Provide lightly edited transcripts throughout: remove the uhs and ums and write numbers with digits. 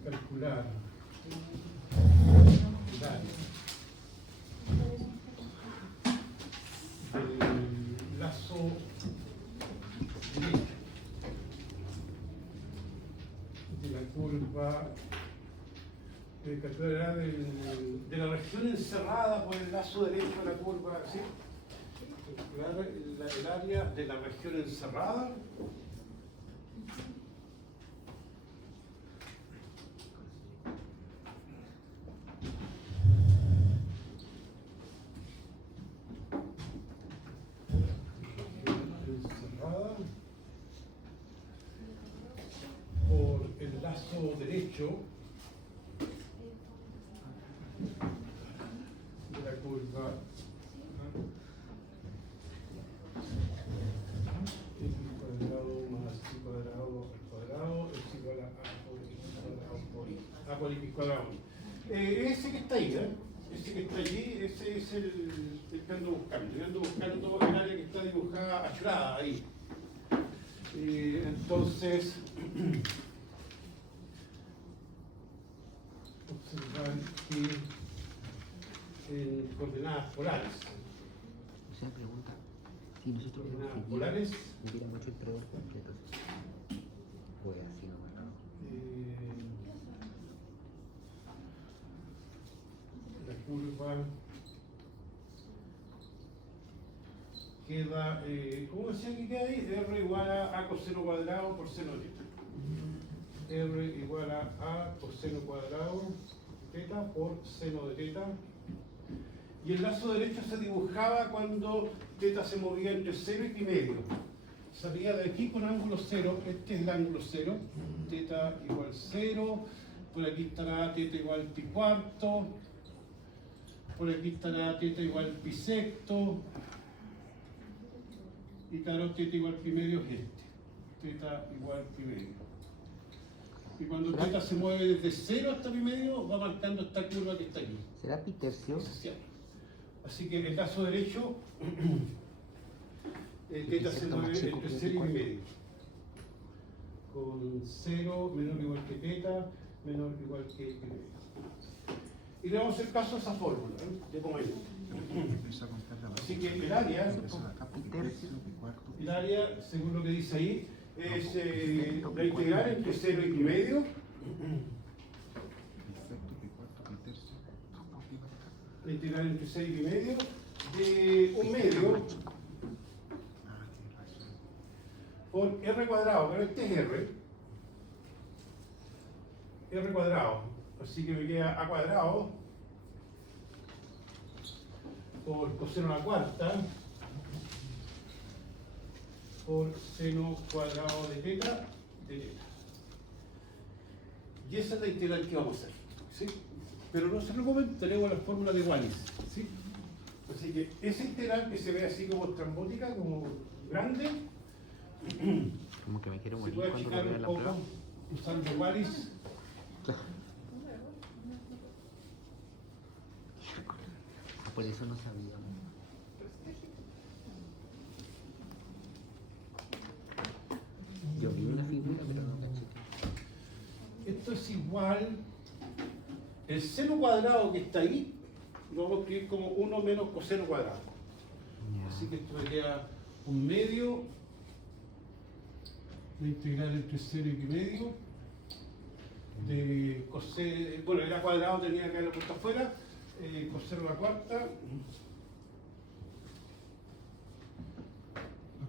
calcular el área del lazo derecho de la curva, calcular de la región encerrada por el lazo derecho de la curva, ¿sí? Calcular el área de la región encerrada por el lazo derecho de la curva x cuadrado más y cuadrado al cuadrado es igual a por x cuadrado por y. A por x cuadrado. Ese que está ahí, ese que está allí, ese es el que ando buscando. Yo ando buscando el área que está dibujada achurada ahí. Entonces, observar que en coordenadas polares. O sea, pregunta, si nosotros Coordenadas polares. hubiera mucho el prueba completo, pues así no marcado. La curva queda, ¿cómo decía que queda ahí? R igual a coseno cuadrado por seno de teta. R igual a coseno cuadrado teta por seno de teta. Y el lazo derecho se dibujaba cuando teta se movía entre 0 y pi medio. Salía de aquí con ángulo 0, este es el ángulo 0, teta igual 0, por aquí estará teta igual pi cuarto, por aquí estará teta igual pi sexto, y claro, teta igual pi medio es este, teta igual pi medio. Y cuando teta se mueve desde 0 hasta pi medio, va marcando esta curva que está aquí. ¿Será pi tercio? Así que el lazo derecho, teta se mueve entre 0 y pi medio. Con 0 menor o igual que teta, menor o igual que pi medio. Y le vamos a hacer caso a esa fórmula, de cómo es. Así que el área, según lo que dice ahí, es la integral entre 0 y pi medio. La integral entre 6 y pi medio de un medio por r cuadrado, pero este es r cuadrado, así que me queda a cuadrado por coseno a la cuarta por seno cuadrado de teta. Y esa es la integral que vamos a hacer, ¿sí? Pero no se preocupen, tenemos la fórmula de Wallis, ¿sí? Así que esa integral que se ve así como estrambótica, como grande, Como que me quiero se morir puede cuando lo achicar vea un en la poco prueba. usando Wallis. Por eso no sabía. Yo vi una figura, pero no caché. Esto es igual, el seno cuadrado que está ahí, lo vamos a escribir como 1 menos coseno cuadrado. Así que esto me queda un medio, la integral entre 0 y pi medio, de coseno, bueno, era cuadrado, tenía que haberlo puesto afuera, coseno a la cuarta,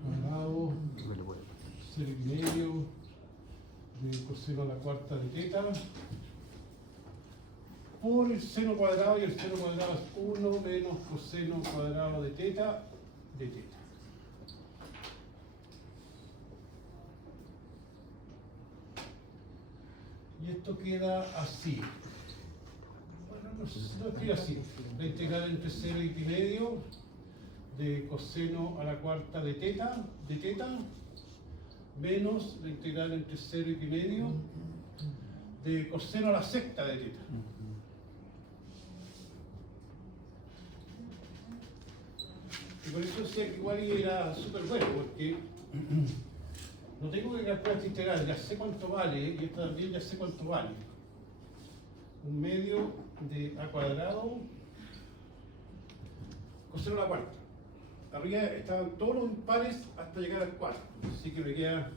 cuadrado, 0 y medio, de coseno a la cuarta de teta, por el seno cuadrado, y el seno cuadrado es 1 menos coseno cuadrado de teta. Y esto queda así. Bueno, no queda así. La integral entre 0 y pi medio de coseno a la cuarta de teta, menos la integral entre 0 y pi medio de coseno a la sexta de teta. Y por eso decía que igual era súper bueno, porque no tengo que calcular esta integral, ya sé cuánto vale, y esta también ya sé cuánto vale. un medio de a cuadrado coseno a la cuarta. Arriba estaban todos los impares hasta llegar al 4. Así que me queda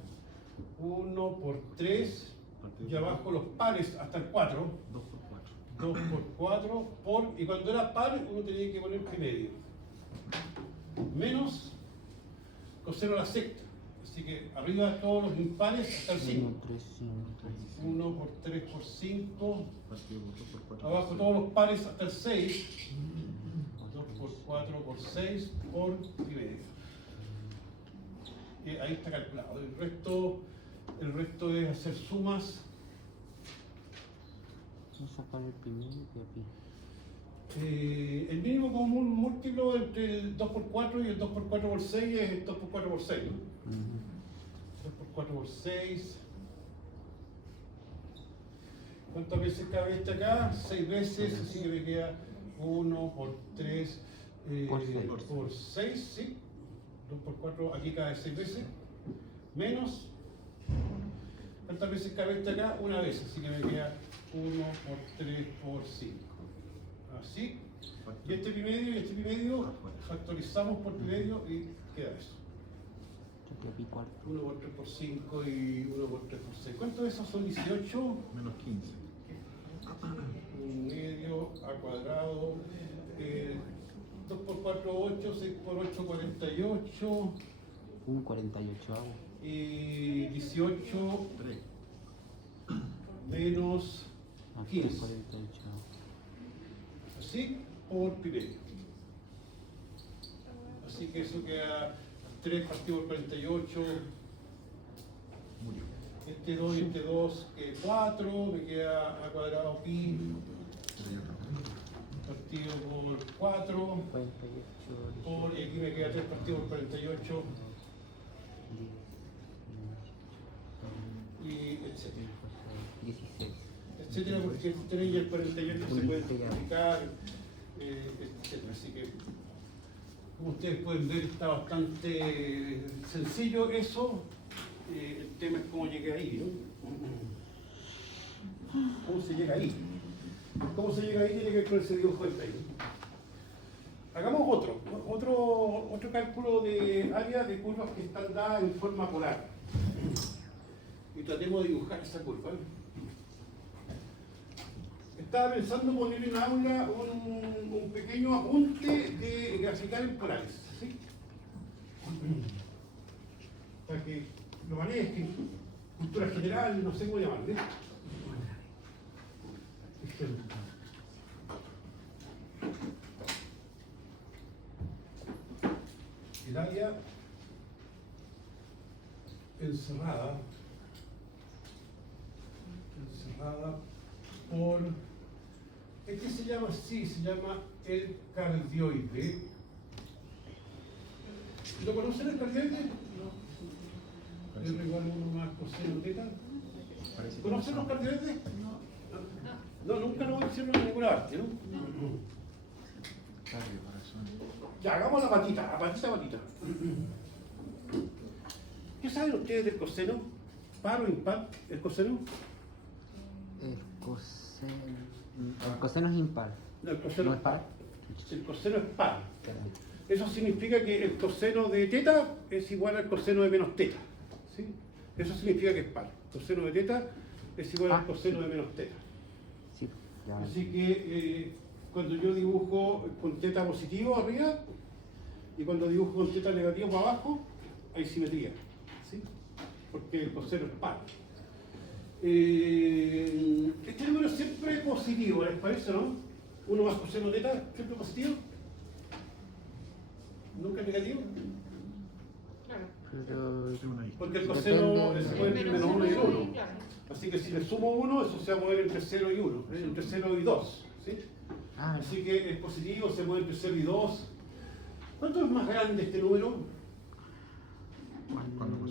1 por 3 y abajo los pares hasta el 4. 2 por 4. 2 por 4 por, y cuando era par uno tenía que poner pi medio. Menos coseno a la sexta. Así que arriba todos los impares hasta el 5. 1 por 3 por 5. Abajo todos los pares hasta el 6. 2 por 4 por 6 por pi medio. Y ahí está calculado. El resto es hacer sumas. Vamos a sacar el primero y aquí. El mínimo común múltiplo entre el 2 por 4 y el 2 por 4 por 6 es el 2 por 4 por 6, ¿no? 2 por 4 por 6. ¿Cuántas veces cabe este acá? 6 veces, así que me queda 1 por 3 por 6, ¿sí? 2 por 4, aquí cabe 6 veces. Menos. ¿Cuántas veces cabe este acá? Una vez, así que me queda 1 por 3 por 5. Así. Y este pi medio, factorizamos por pi medio y queda eso. 1 por 3 por 5 y 1 por 3 por 6. ¿Cuánto de esos son 18? Menos 15. Un medio a cuadrado. 2 por 4, 8, 6 por 8, 48. Un 48 hago. Y 18 3. menos Aquí 15. 48 hago. Así por pi medio. Así que eso queda 3 partido por 48. Murió. Este 2 y este 2 que 4. Me queda a cuadrado pi partido por 4. 48. Y aquí me queda 3 partido por 48. Y etcétera. 16. Etcétera, porque el 3 y el 48 se pueden multiplicar, etcétera. Así que, como ustedes pueden ver, está bastante sencillo eso. El tema es cómo llegué ahí, ¿no? ¿Cómo se llega ahí? ¿Cómo se llega ahí? Tiene que ver con ese dibujo del ahí. Hagamos otro cálculo de área de curvas que están dadas en forma polar. Y tratemos de dibujar esa curva. Estaba pensando poner en la aula un pequeño apunte de graficar en polares, ¿sí? Para que lo manejen, cultura general, no sé cómo llamarle. El área encerrada por... Este se llama así, se llama el cardioide. ¿Lo conocen el cardioide? No. R igual a 1 más coseno teta. ¿Conocen los cardioides? No, nunca lo hicieron en ninguna parte, ¿no? Ya, hagamos la patita. ¿Qué saben ustedes del coseno? ¿Par o impar? ¿El coseno? El coseno es impar. No, el coseno ¿No es par? El coseno es par. Eso significa que el coseno de teta es igual al coseno de menos teta. ¿Sí? Eso significa que es par. El coseno de teta es igual al coseno de menos teta. Sí, ya. Así que cuando yo dibujo con teta positivo arriba y cuando dibujo con teta negativo para abajo, hay simetría. ¿Sí? Porque el coseno es par. Este número es siempre positivo, ¿les parece, no? 1 más coseno teta, siempre positivo. ¿Nunca negativo? Pero Porque el coseno depende se mueve entre menos 1 y el 1. Claro. Así que si le sumo 1, eso se va a mover entre 0 y 1, entre 0 y 2. ¿Sí? Ah, Así que es positivo, se mueve entre 0 y 2. ¿Cuánto es más grande este número? cuando el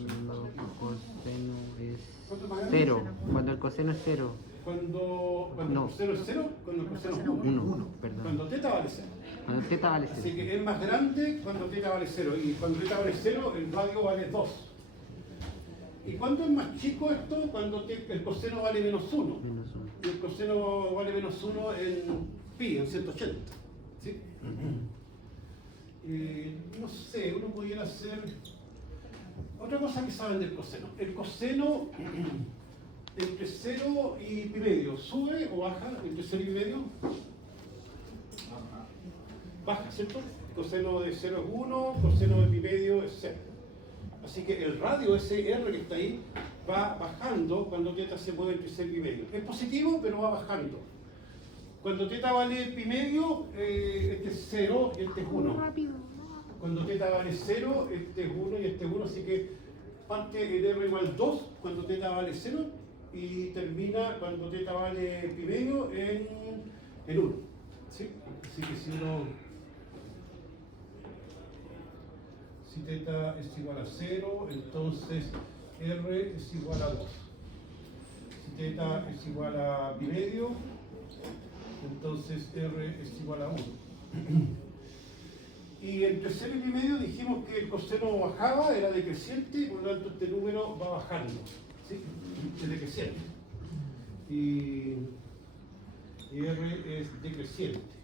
coseno es ¿Cuánto es más grande? 0. Cuando el coseno es 0. Cuando No. el coseno es 0, cuando el coseno es 1. 1, perdón. Cuando teta vale 0. Cuando teta vale Así 0. que es más grande cuando teta vale 0. Y cuando teta vale 0, el radio vale 2. ¿Y cuándo es más chico esto? Cuando el coseno vale menos 1. Menos uno. Y el coseno vale menos 1 en pi, en 180. ¿Sí? No sé, uno pudiera hacer otra cosa que saben del coseno. El coseno entre 0 y pi medio, ¿sube o baja entre 0 y pi medio? Baja, ¿cierto? Coseno de 0 es 1, coseno de pi medio es 0. Así que el radio, ese R que está ahí, va bajando cuando θ se mueve entre 0 y pi medio. Es positivo, pero va bajando. Cuando θ vale pi medio, este es 0 y este es 1. Cuando θ vale 0, este es 1 y este es 1, así que parte en R igual 2 cuando θ vale 0 y termina cuando θ vale pi medio en 1. ¿Sí? Así que si θ es igual a 0, entonces R es igual a 2. Si θ es igual a pi medio, entonces R es igual a 1. Y entre 0 y pi medio dijimos que el coseno bajaba, era decreciente, por lo tanto este número va bajando. ¿Sí? Es decreciente. Y R es decreciente.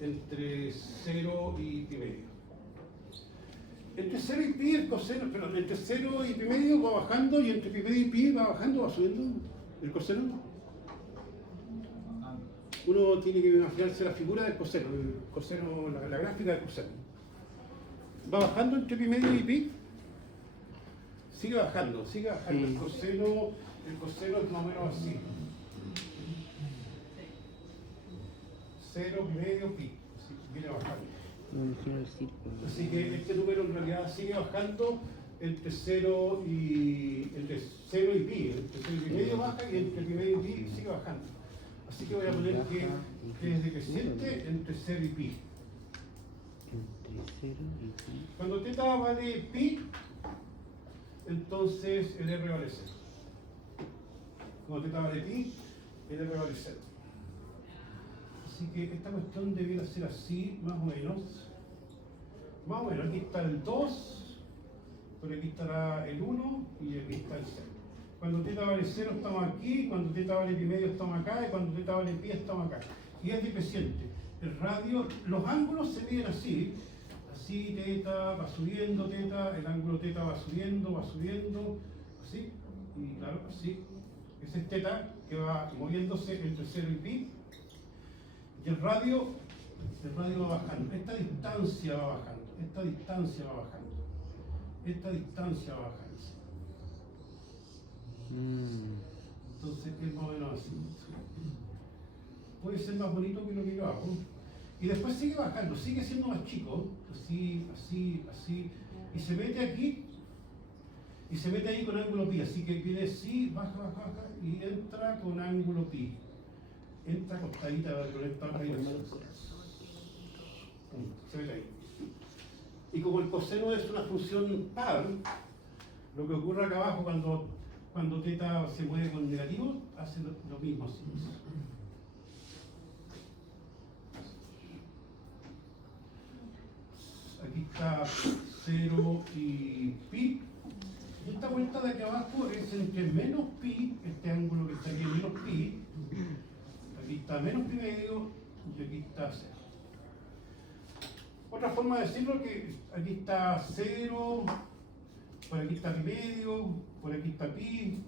Entre 0 y pi medio. Entre 0 y pi el coseno, perdón, entre 0 y pi medio va bajando y entre pi medio y pi va bajando, va subiendo el coseno. Uno tiene que imaginarse la figura del coseno, la gráfica del coseno. Va bajando entre pi medio y pi. Sigue bajando, sigue bajando. El coseno es más o menos así. 0, pi medio, pi. Así, viene bajando. Así que este número en realidad sigue bajando entre 0 y pi. Entre 0 y pi medio baja y entre pi medio y pi sigue bajando. Así que voy a poner que es decreciente entre 0 y pi. Entre 0 y pi. Cuando θ vale pi, entonces el R vale 0. Cuando θ vale pi, el R vale 0. Así que esta cuestión debiera ser así, más o menos. Más o menos, aquí está el 2, por aquí estará el 1 y aquí está el 0. Cuando θ vale 0 estamos aquí, cuando θ vale pi medio estamos acá y cuando θ vale pi estamos acá. Y es decreciente. El radio, los ángulos se miden así. Así θ va subiendo, θ, el ángulo θ va subiendo, así. Y claro, así. Ese es θ que va moviéndose entre 0 y pi. Y el radio va bajando. Esta distancia va bajando. Esta distancia va bajando. Esta distancia va bajando. Entonces es más o menos así. Puede ser más bonito que lo que yo hago. Y después sigue bajando, sigue siendo más chico. Así, así, así. Y se mete aquí. Y se mete ahí con ángulo pi. Así que viene así, baja, baja, baja. Y entra con ángulo pi. Entra acostadita con esta otra dirección. Se mete ahí. Y como el coseno es una función par, lo que ocurre acá abajo cuando θ se mueve con negativo, hace lo mismo así. Aquí está 0 y pi. Y esta vuelta de aquí abajo es entre menos pi, este ángulo que está aquí en menos pi. Aquí está menos pi medio y aquí está 0. Otra forma de decirlo es que aquí está 0, por aquí está pi medio, por aquí está pi,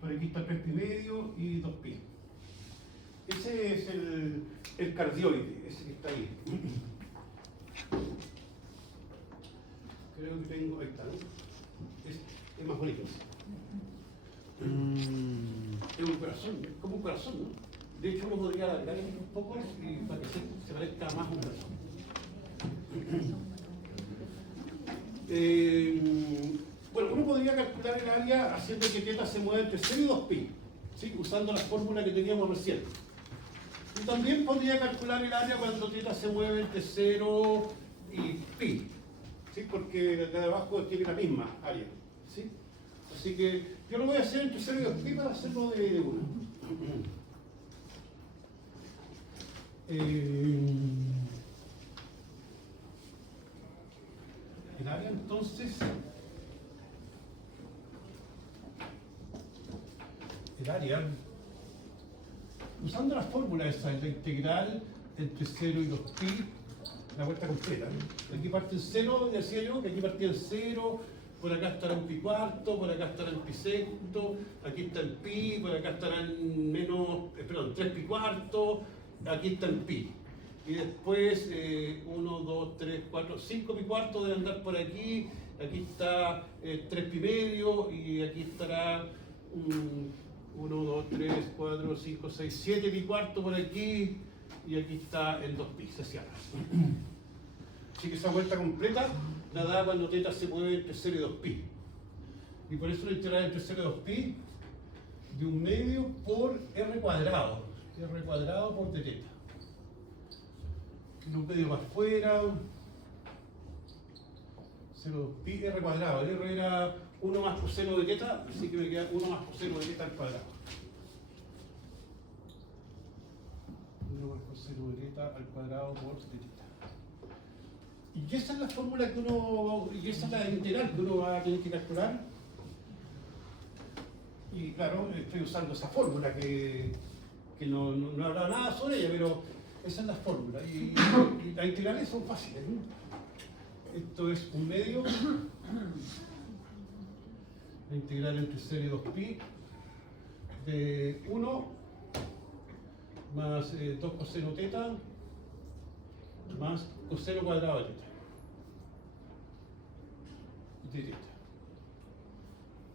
por aquí está 3 pi medio y 2 pi. Ese es el cardioide, ese que está ahí. Creo que tengo, ahí está, ¿no? Es más bonito. Es un corazón, es como un corazón, ¿no? De hecho, uno podría alargar un poco para que se parezca más a un corazón. Bueno, uno podría calcular el área haciendo que θ se mueva entre 0 y 2pi, ¿sí? Usando la fórmula que teníamos recién. Y también podría calcular el área cuando θ se mueve entre 0 y pi, ¿sí? Porque de abajo tiene la misma área, ¿sí? Así que yo lo voy a hacer entre 0 y 2pi para hacerlo de una. el área, entonces, el área, usando la fórmula esa, la integral entre 0 y 2pi, la vuelta completa. Aquí parte en 0, decía yo, que aquí partía en 0, por acá estará en pi cuarto, por acá estará en pi sexto, aquí está el pi, por acá estará en 3 pi cuarto, aquí está el pi. Y después 1, 2, 3, 4, 5 pi cuarto debe andar por aquí, aquí está 3 pi medio y aquí estará 1, 2, 3, 4, 5, 6, 7 pi cuarto por aquí y aquí está el 2 pi, se cierra. Así que esa vuelta completa la da cuando θ se mueve entre 0 y 2 pi. Y por eso la integral entre 0 y 2 pi de 1 medio por r cuadrado por dθ. Y 1 medio para afuera, 0, 2 pi, r cuadrado. El r era 1 más coseno de θ, así que me queda 1 más coseno de θ al cuadrado. 1 más coseno de θ al cuadrado por dθ. Y esa es la fórmula que uno, y esa es la integral que uno va a tener que calcular. Y claro, estoy usando esa fórmula que no habrá nada sobre ella, pero esa es la fórmula. Y las integrales son fáciles, ¿no? Esto es 1 medio, la integral entre 0 y 2 pi, de 1 más 2 coseno θ más coseno cuadrado de θ.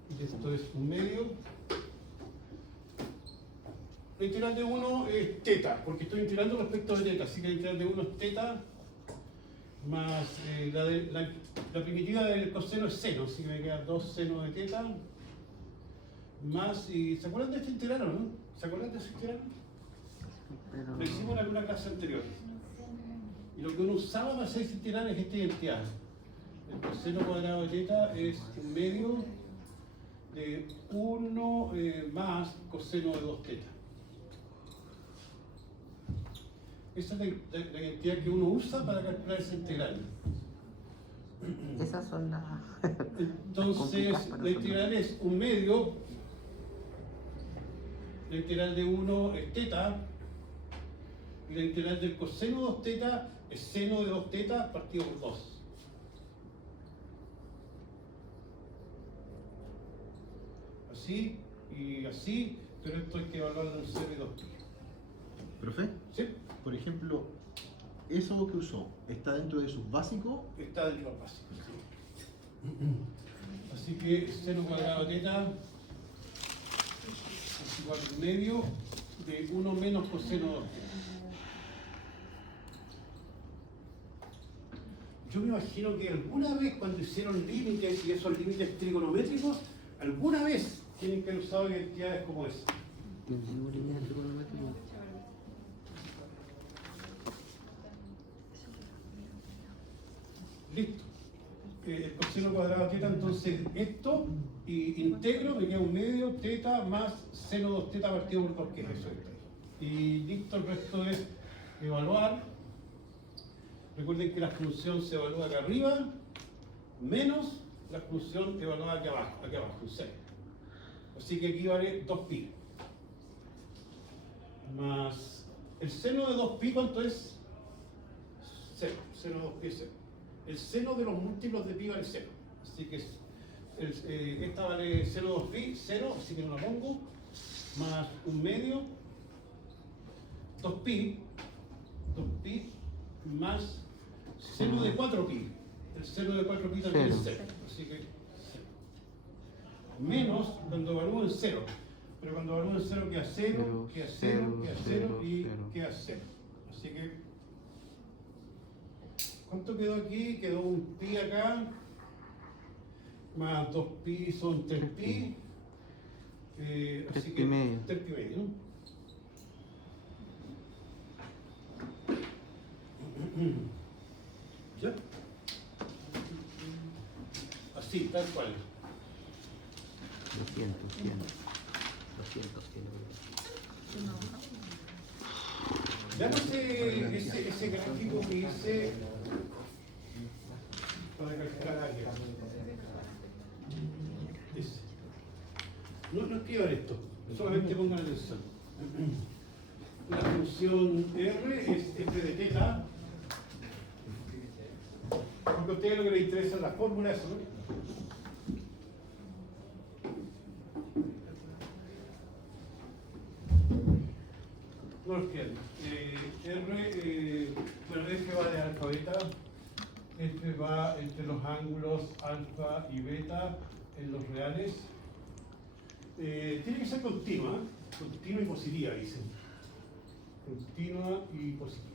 Y esto es 1 medio. La integral de 1 es θ, porque estoy integrando respecto de θ, así que la integral de 1 es θ más la primitiva del coseno es seno, así que me queda 2 seno de θ más, y ¿se acuerdan de esta integral o no? ¿Se acuerdan de esa integral? Pero Lo hicimos en alguna clase anterior. Y lo que uno usaba para hacer esta integral es esta identidad. El coseno cuadrado de θ es 1 medio de 1 más coseno de 2θ. Esa es la identidad que uno usa para calcular esa integral. esas son las... Entonces, la integral es 1 medio, la integral de 1 es θ, y la integral del coseno de 2θ es seno de 2θ partido por 2. Así y así, pero esto hay que evaluarlo en 0 y 2 pi. ¿Profe? ¿Sí? Por ejemplo, eso que usó, ¿está dentro de sus básicos? Está dentro del básico. Sí. Así que seno cuadrado de θ es igual a 1 medio de 1 menos coseno de 2θ. Yo me imagino que alguna vez cuando hicieron límites y esos límites trigonométricos, alguna vez tienen que haber usado identidades como esa. Listo. El coseno cuadrado de θ, entonces esto, y integro, me queda 1 medio θ más seno 2θ partido por 2, que es eso. Y listo, el resto es evaluar. Recuerden que la función se evalúa acá arriba, menos la función evaluada aquí abajo, en 0. Así que aquí vale 2pi. Más el seno de 2pi, ¿cuánto es? 0. Seno de 2pi es 0. El seno de los múltiplos de pi vale 0. Así que esta vale 0 de 2pi, 0, así que no la pongo. Más 1 medio, 2pi más seno de 4pi. El seno de 4pi también es 0. Así que 0. Menos cuando evalúo en 0. Pero cuando evalúo en 0 queda 0, queda 0, queda 0 y queda 0. Así que, ¿cuánto quedó aquí? Quedó un pi acá. Más 2pi son 3pi. Así que 3pi medio, ¿no? ¿Ya? Así, tal cual. 200 tiene. Ya no sé ese gráfico que hice para calcular área. Ese. No escriban esto, solamente pongan atención. La función R es f de teta, porque a ustedes lo que les interesa es la fórmula, eso, ¿no? No lo escriban. Bueno, f va de alfa beta, f va entre los ángulos alfa y beta en los reales. Tiene que ser continua y positiva, dicen. Continua y positiva.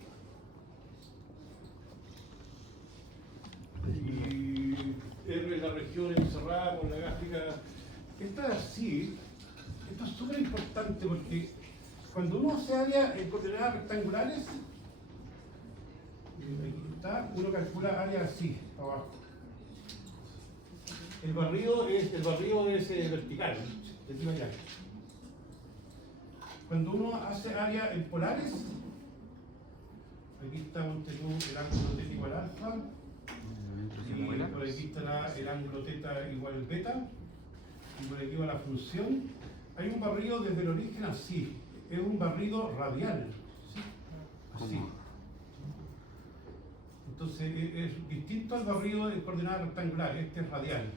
Y R es la región encerrada por la gráfica. Esta es así. Esto es súper importante porque cuando uno hace áreas en coordenadas rectangulares, aquí está, uno calcula áreas así, abajo. El barrido es vertical, de aquí para allá. Cuando uno hace áreas en polares, aquí está el ángulo θ igual alfa, y por aquí está el ángulo θ igual beta, y por aquí va la función. Hay un barrido desde el origen así, es un barrido radial, ¿sí? Así. Entonces es distinto al barrido en coordenadas rectangulares, este es radial.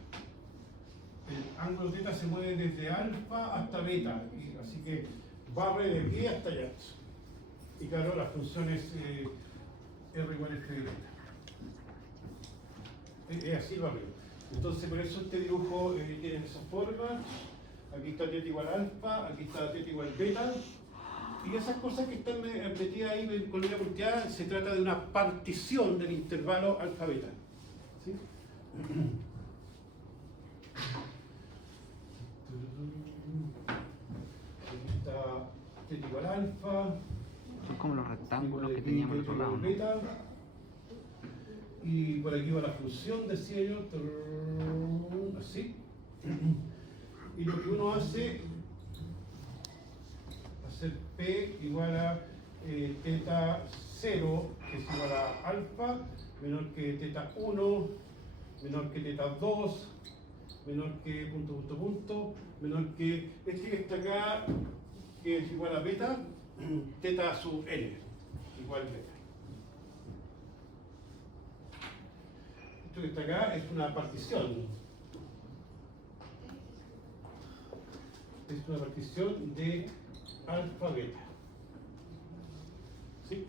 El ángulo θ se mueve desde alfa hasta beta, y así que barre de aquí hasta allá. Y claro, la función es R igual a f de beta. Es así el barrido. Entonces por eso este dibujo tiene esa forma. Aquí está θ igual alfa, aquí está θ igual beta. Y esas cosas que están metidas ahí con línea punteada, se trata de una partición del intervalo alfa-beta. ¿Sí? Aquí está θ igual alfa. Son como los rectángulos que teníamos al otro lado, ¿no? Beta. Y por aquí va la función, decía yo, así. Y lo que uno hace, hacer P igual a θ 0, que es igual a alfa, menor que θ 1, menor que θ 2, menor que menor que este que está acá, que es igual a beta, θ sub n, igual beta. Esto que está acá es una partición. Es una partición de alfa-beta. ¿Sí?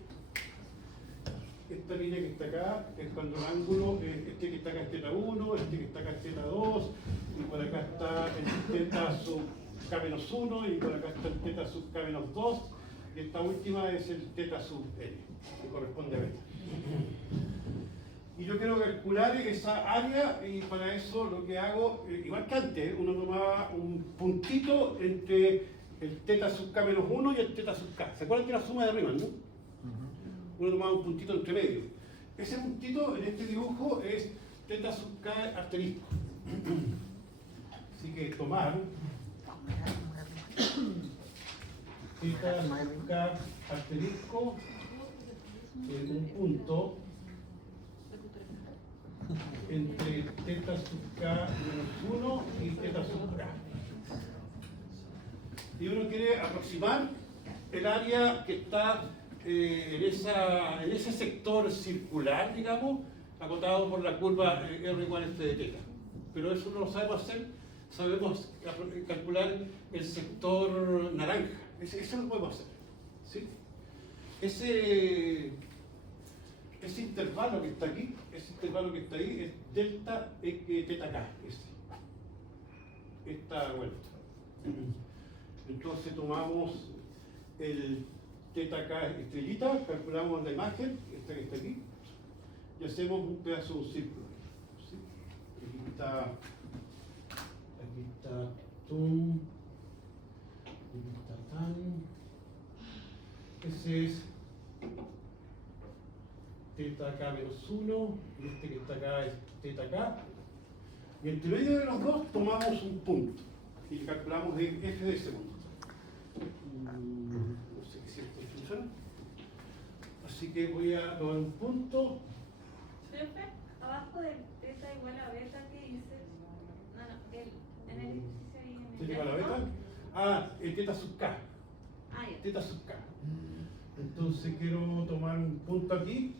Esta línea que está acá es cuando el ángulo, este que está acá es θ 1, este que está acá es θ 2, y por acá está el θ sub k-1, y por acá está el θ sub k-2, y esta última es el θ sub n, que corresponde a beta. Y yo quiero calcular esa área, y para eso lo que hago, igual que antes, uno tomaba un puntito entre el θ sub k-1 y el θ sub k. ¿Se acuerdan que era suma de Riemann, no? Uno tomaba un puntito entre medio. Ese puntito en este dibujo es θ sub k asterisco. Así que tomar θ sub k asterisco en un punto entre θ sub k menos 1 y θ sub k. Y uno quiere aproximar el área que está en ese sector circular, digamos, acotado por la curva R igual a f de θ. Pero eso no lo sabemos hacer, sabemos calcular el sector naranja. Eso lo podemos hacer. ¿Sí? Ese intervalo que está aquí, ese intervalo que está ahí, es delta θk. Esta vuelta. Entonces tomamos el θk estrellita, calculamos la imagen, esta que está aquí, y hacemos un pedazo de un círculo. ¿Sí? Aquí está tum, aquí está tan. Ese es θk menos 1, y este que está acá es θk. Y entre medio de los dos tomamos un punto y calculamos el f de ese punto. No sé si esto funciona. Así que voy a tomar un punto. Jefe, abajo del teta igual a beta que dice. No, en el ejercicio ahí en el. ¿Teta igual a beta? Ah, el teta sub k. Ah, ya. Teta sub k. Entonces quiero tomar un punto aquí.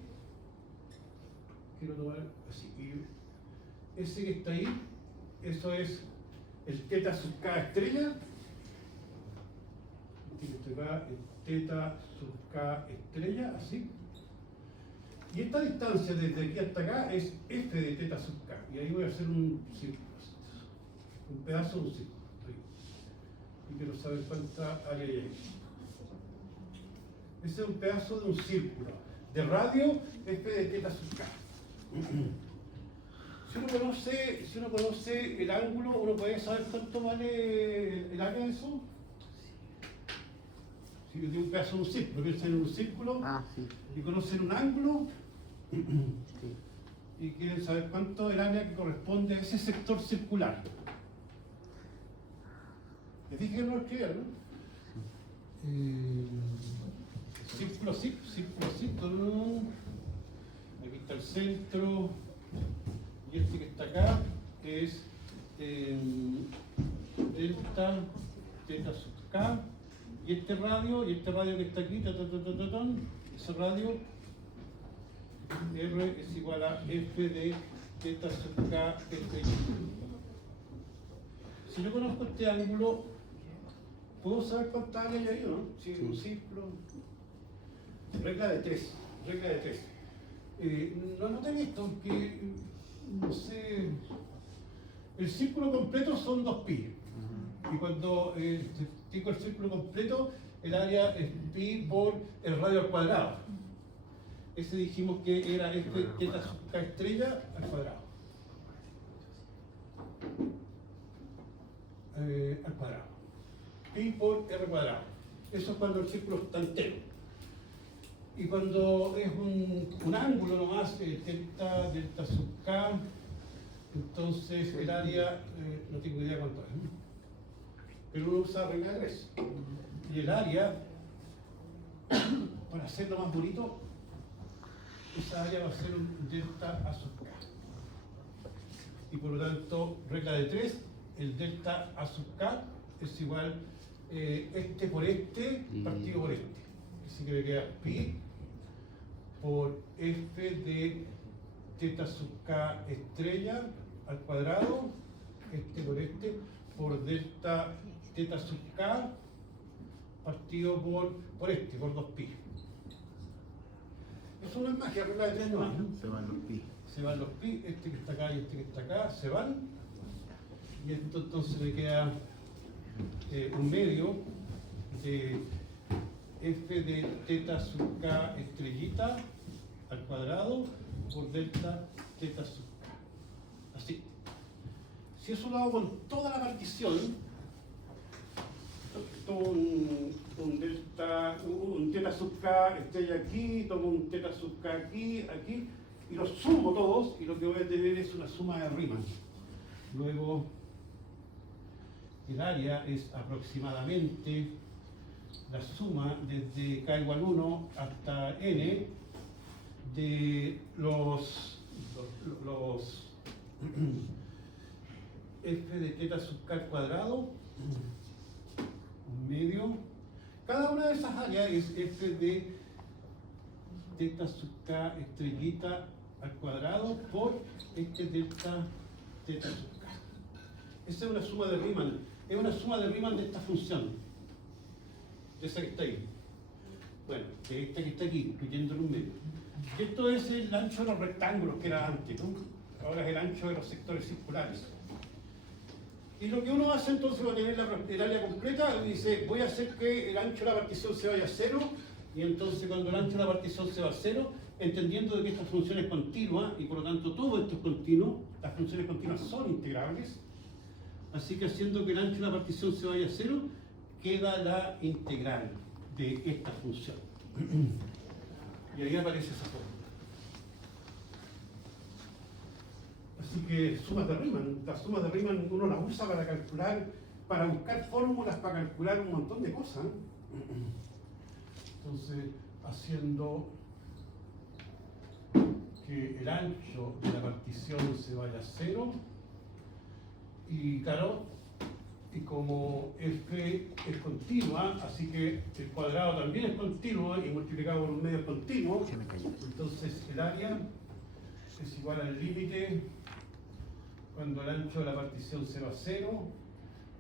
Quiero tomar así. Y ese que está ahí, eso es el teta sub k estrella. El teta sub k estrella, así. Y esta distancia desde aquí hasta acá es f de teta sub k. Y ahí voy a hacer un círculo. Un pedazo de un círculo. Ahí. Y quiero saber cuánta área hay ahí. Ese es un pedazo de un círculo. De radio, f de teta sub k. Si uno conoce el ángulo, uno puede saber cuánto vale el área de eso. Si yo tengo un pedazo de un círculo, piensan en un círculo Ah, sí. y conocen un ángulo Sí. y quieren saber cuánto es el área que corresponde a ese sector circular. Les dije que no lo escribieron, ¿no? Círculo así, ¿no? Aquí está el centro y este que está acá es delta, teta sub k, y este radio que está aquí, ese radio R es igual a f de teta sub k f. Si yo conozco este ángulo, ¿puedo saber cuánta área hay ahí o no? Si es un círculo. Regla de 3. No noten esto, que no sé. El círculo completo son 2pi. Y cuando digo el círculo completo, el área es pi por el radio al cuadrado. Ese dijimos que era f teta sub k estrella al cuadrado. Al cuadrado. Pi por r cuadrado. Eso es cuando el círculo está entero. Y cuando es un ángulo nomás, delta sub k, entonces el área, no tengo idea cuánto es, ¿no? Pero uno usa regla de 3. Y el área, para hacerlo más bonito, esa área va a ser un delta a sub k. Y por lo tanto, regla de 3, el delta a sub k es igual este por este partido por este. Así que me queda pi por f de teta sub k estrella al cuadrado, este por delta teta sub k partido por 2pi. Eso no es magia, regla de 3 nomás, ¿no? Se van los pi. Se van los pi, este que está acá y este que está acá, se van. Y esto entonces me queda un medio de f de teta sub k estrellita al cuadrado por delta teta sub k. Así. Si eso lo hago con toda la partición, tomo un teta sub k estrella aquí, tomo un teta sub k aquí, y los sumo todos, y lo que voy a tener es una suma de Riemann. Luego, el área es aproximadamente la suma desde k igual 1 hasta n de los f de teta sub k al cuadrado, un medio. Cada una de esas áreas es f de teta sub k estrellita al cuadrado por este delta teta sub k. Esa es una suma de Riemann. Es una suma de Riemann de esta función, de esa que está ahí. Bueno, de esta que está aquí, incluyendo en un medio. Esto es el ancho de los rectángulos que era antes, ¿no? Ahora es el ancho de los sectores circulares. Y lo que uno hace entonces va a tener el área completa, dice, voy a hacer que el ancho de la partición se vaya a 0, y entonces cuando el ancho de la partición se va a 0, entendiendo de que esta función es continua, y por lo tanto todo esto es continuo, las funciones continuas son integrables, así que haciendo que el ancho de la partición se vaya a 0, queda la integral de esta función. Y ahí aparece esa fórmula. Así que sumas de Riemann, las sumas de Riemann uno las usa para calcular, para buscar fórmulas, para calcular un montón de cosas. Entonces, haciendo que el ancho de la partición se vaya a 0 y claro, y como f es continua, así que el cuadrado también es continuo y multiplicado por un medio es continuo, Se me cayó. entonces el área es igual al límite cuando el ancho de la partición se va a 0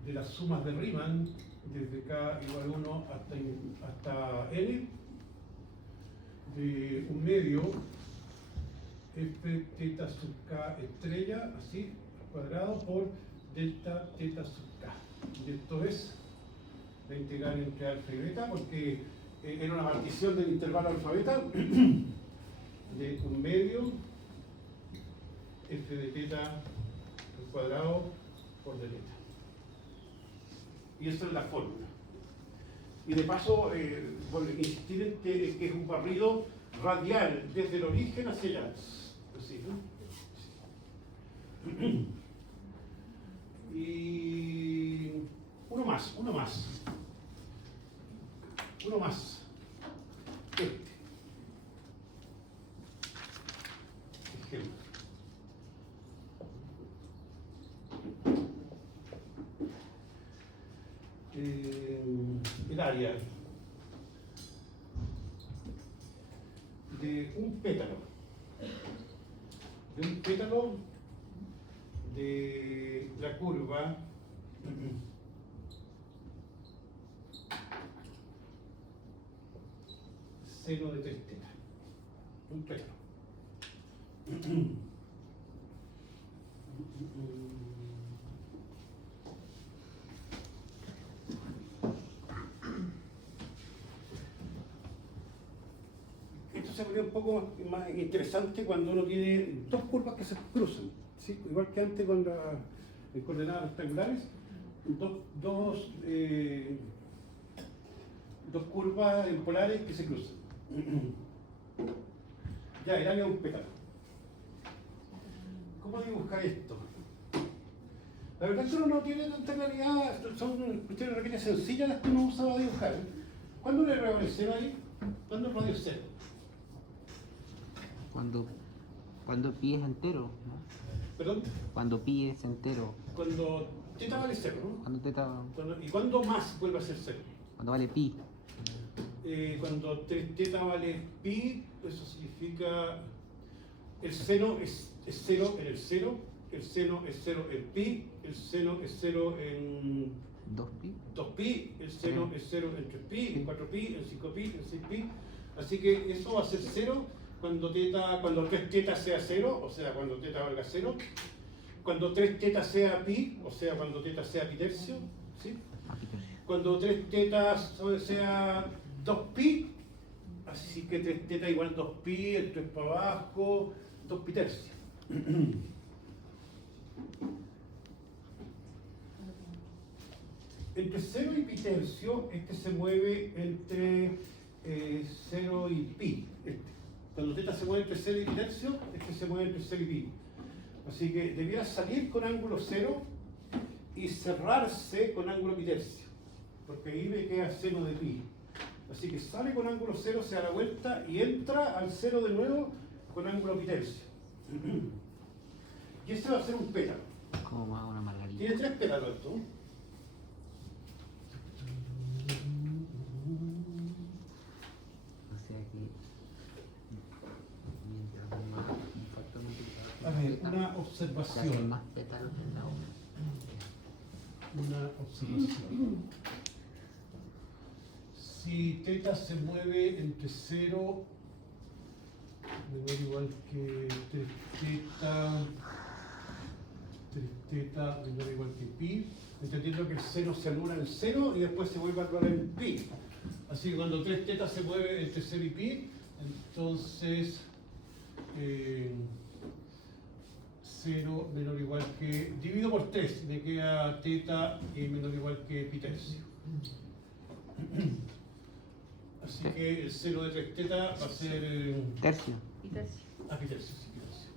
de las sumas de Riemann desde k igual a 1 hasta n de un medio f teta sub k estrella, así, al cuadrado, por delta teta sub k. Y esto es la integral entre alfa y beta, porque era una partición del intervalo alfa beta de un medio f de teta al cuadrado por d teta. Y esa es la fórmula. Y de paso, bueno, insistir en que es un barrido radial desde el origen hacia allá. Así, ¿no? Y uno más. Este. Ejemplo. El área de un pétalo de la curva seno de 3 teta, un pétalo. Esto se pone un poco más interesante cuando uno tiene dos curvas que se cruzan, ¿sí? Igual que antes con las coordenadas rectangulares, dos curvas en polares que se cruzan. Ya, el área de un pétalo. ¿Cómo dibujar esto? La verdad es que uno no tiene tanta claridad, son cuestiones pequeñas sencillas las que uno usa para dibujar. ¿Cuándo le radio el cero ahí? ¿Cuándo el radio cero? Cuando pi es entero, ¿no? ¿Perdón? Cuando pi es entero. Cuando teta vale cero, ¿no? Cuando teta. ¿Y cuándo más vuelve a ser cero? Cuando vale pi. Cuando 3 teta vale pi, eso significa el seno es 0 en el 0, el seno es 0 en pi, el seno es 0 en 2 pi. 2pi, el seno es 0 en 3pi, en 4pi, en 5pi, en 6pi. Así que eso va a ser 0 cuando 3 teta sea 0, o sea, cuando teta valga 0. Cuando 3 teta sea pi, o sea, cuando teta sea pi tercio, ¿sí? Cuando 3 tetas sea 2pi, así que 3 teta igual 2pi, el 3 para abajo, 2pi tercio. Entre 0 y pi tercio, este se mueve entre 0 y pi. Cuando teta se mueve entre 0 y pi tercio, este se mueve entre 0 y pi. Así que debiera salir con ángulo 0 y cerrarse con ángulo pi tercio, porque ahí me queda seno de pi. Así que sale con ángulo 0, se da la vuelta y entra al 0 de nuevo con ángulo pi tercio. Y este va a ser un pétalo. Como más una margarita. Tiene 3 pétalos esto. O sea que mientras más un factor multiplicador. A ver, una se hacen observación. más pétalos en la obra. Una observación. Si teta se mueve entre 0 menor o igual que 3 teta menor o igual que pi, entendiendo que el seno se anula en 0 y después se vuelve a anular en pi. Así que cuando 3 teta se mueve entre 0 y pi, entonces 0 menor o igual que, divido por 3, me queda teta menor o igual que pi tercio. Así que el seno de 3 teta va a ser Tercio. Y tercio. pi tercio, sí, pi tercio.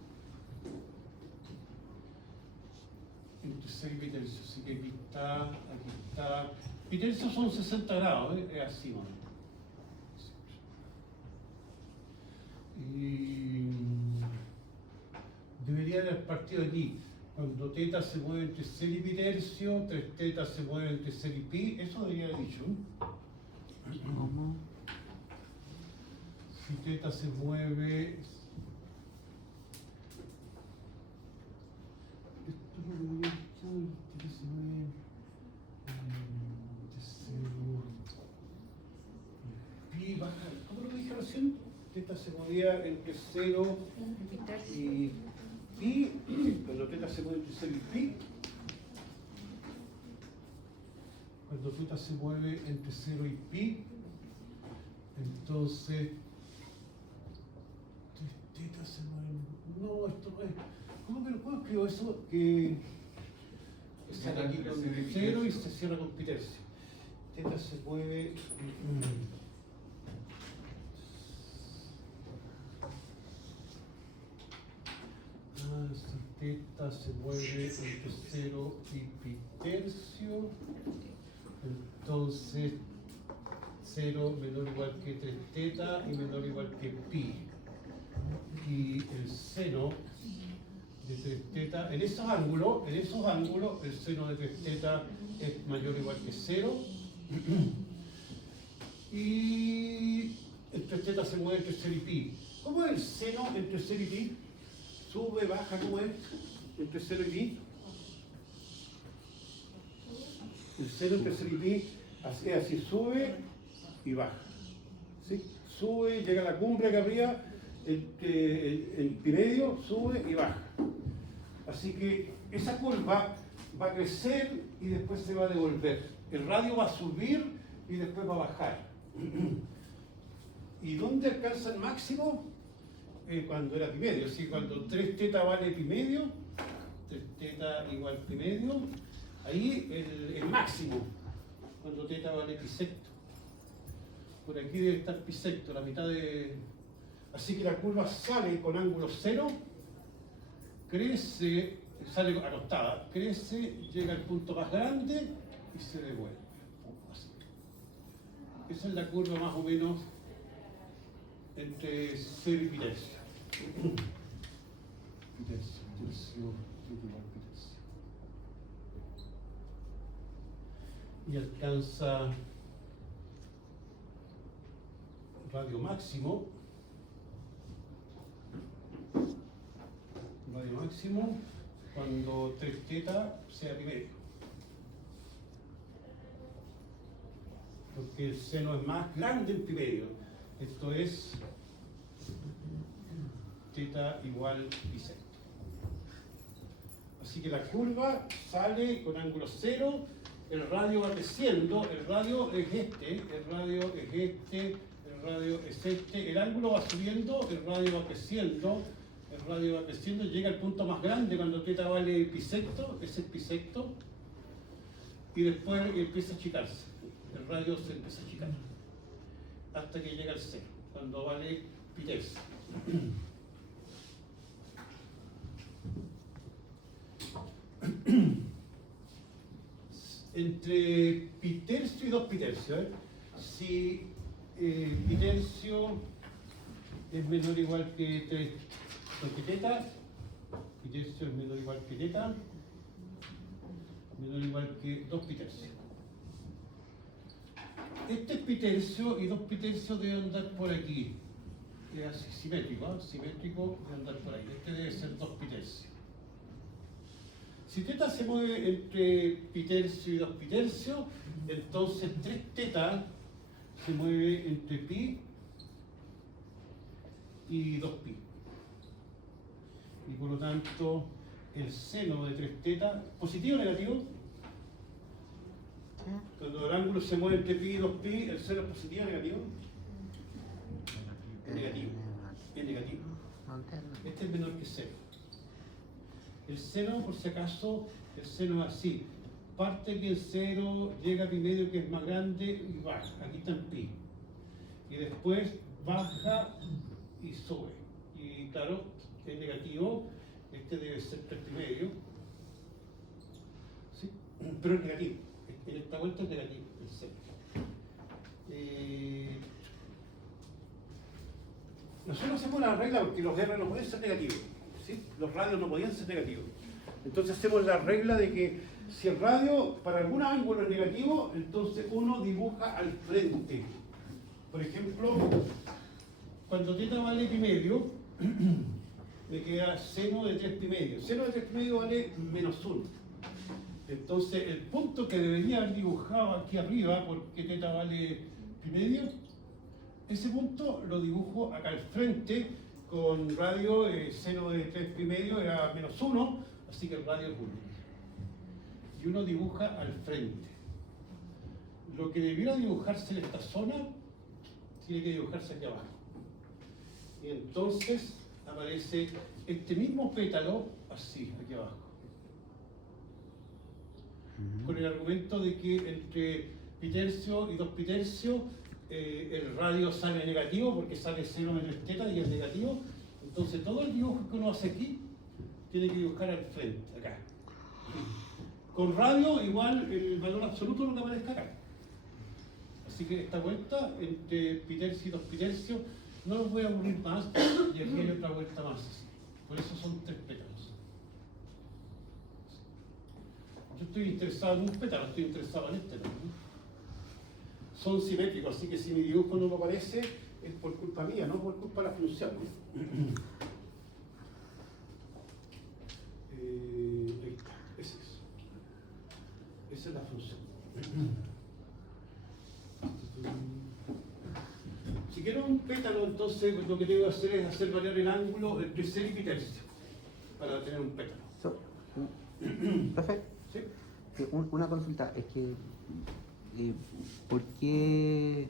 Entre 6 y pi tercio, así que aquí está. Pi tercio son 60 grados, es así, ¿no? Y debería haber partido aquí. Cuando teta se mueve entre 0 y pi tercio, 3 teta se mueve entre 0 y pi, eso debería haber dicho. ¿Cómo? Si teta se mueve... Esto es lo que debería estar, teta se mueve entre 0 y pi baja. ¿Cómo lo dije recién? Teta se movía entre 0 y pi, cuando teta se mueve entre 0 y pi, cuando teta se mueve entre 0 y pi, entonces teta se mueve, no, esto no es, ¿cómo escribo eso? Que sale aquí con 0 y se cierra con pi tercio. Teta se mueve... Teta se mueve entre 0 y pi tercio, entonces 0 menor o igual que 3 teta y menor o igual que pi. Y el seno de 3 teta, en esos ángulos, el seno de 3 teta es mayor o igual que 0. Y el 3 teta se mueve entre 0 y pi. ¿Cómo es el seno entre 0 y pi? Sube, baja, ¿cómo es? Entre 0 y pi. El seno entre 0 y pi, así sube y baja. ¿Sí? Sube, llega a la cumbre acá arriba, el pi medio, sube y baja. Así que esa curva va a crecer y después se va a devolver. El radio va a subir y después va a bajar. ¿Y dónde alcanza el máximo? Cuando era pi medio, ¿sí? Cuando 3 teta vale pi medio, 3 teta igual pi medio, ahí el máximo, cuando teta vale pi secto. Por aquí debe estar pi secto, la mitad de... Así que la curva sale con ángulo 0, crece, sale acostada, crece, llega al punto más grande y se devuelve. Así. Esa es la curva más o menos entre 0 y pi tercio. Pi tercio, y alcanza radio máximo cuando 3 teta sea pi medio, porque el seno es más grande en pi medio, esto es teta igual pi secto. Así que la curva sale con ángulo 0, el radio va creciendo, el radio es este, el radio es este, el radio es este, el ángulo va subiendo, el radio va creciendo, llega al punto más grande cuando teta vale pi secto, ese es pi secto, y después empieza a achicarse, el radio se empieza a achicar, hasta que llega al 0, cuando vale pi tercio. Entre pi tercio y 2 pi tercio, si pi tercio es menor o igual que 3 teta, pi tercio es menor o igual que teta, menor o igual que 2 pi tercio. Este es pi tercio y 2 pi tercio debe andar por aquí. Es así, simétrico, simétrico debe andar por ahí. Este debe ser 2 pi tercio. Si teta se mueve entre pi tercio y 2 pi tercio, entonces 3 teta se mueve entre pi y 2 pi. Y por lo tanto, el seno de 3 teta, ¿positivo o negativo? Cuando el ángulo se mueve entre pi y 2 pi, ¿el seno es positivo o negativo? Es negativo. Es negativo. Este es menor que 0. El seno, por si acaso, el seno es así. Parte pi en 0, llega a pi medio que es más grande y baja. Aquí está en pi. Y después baja y sube. Y claro, es negativo. Este debe ser 3 pi medio. ¿Sí? Pero es negativo. En esta vuelta es negativo el seno. Nosotros hacemos una regla porque los R no pueden ser negativos. ¿sí? Los radios no podían ser negativos. Entonces hacemos la regla de que si el radio para algún ángulo es negativo, entonces uno dibuja al frente. Por ejemplo, cuando θ vale pi medio, me queda seno de 3 pi medio. Seno de 3 pi medio vale menos 1. Entonces el punto que debería haber dibujado aquí arriba, porque θ vale pi medio, ese punto lo dibujo acá al frente con radio seno de 3 pi medio era menos 1, así que el radio es 1. Y uno dibuja al frente. Lo que debiera dibujarse en esta zona tiene que dibujarse aquí abajo. Y entonces aparece este mismo pétalo así, aquí abajo. Con el argumento de que entre pi tercio y 2 pi tercio el radio sale negativo porque sale 0 menos θ y es negativo. Entonces todo el dibujo que uno hace aquí tiene que dibujar al frente, acá. Con radio igual el valor absoluto no que aparezca acá. Así que esta vuelta entre pi tercio y 2 pi tercio no los voy a aburrir más y aquí hay otra vuelta más. Por eso son 3 pétalos. Yo estoy interesado en un pétalo, estoy interesado en este, ¿no? Son simétricos, así que si mi dibujo no me aparece es por culpa mía, no por culpa de la función, ¿no? Ahí está, ese es. Esa es la función. Si quiero un pétalo, entonces lo que tengo que hacer es hacer variar el ángulo entre 0 y pi tercio para tener un pétalo. Perfecto. ¿Sí? Una consulta, es que ¿por qué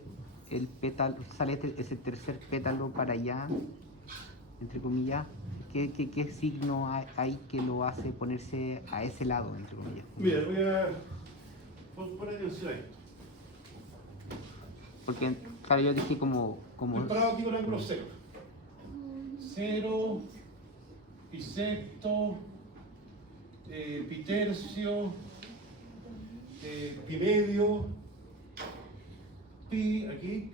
el pétalo, sale ese tercer pétalo para allá, entre comillas? ¿Qué signo hay que lo hace ponerse a ese lado, entre comillas? Mira, voy a poner atención a esto. Porque, claro, yo dije como Estoy parado aquí con ángulo 0. 0, pi sexto, pi tercio, pi medio, pi aquí,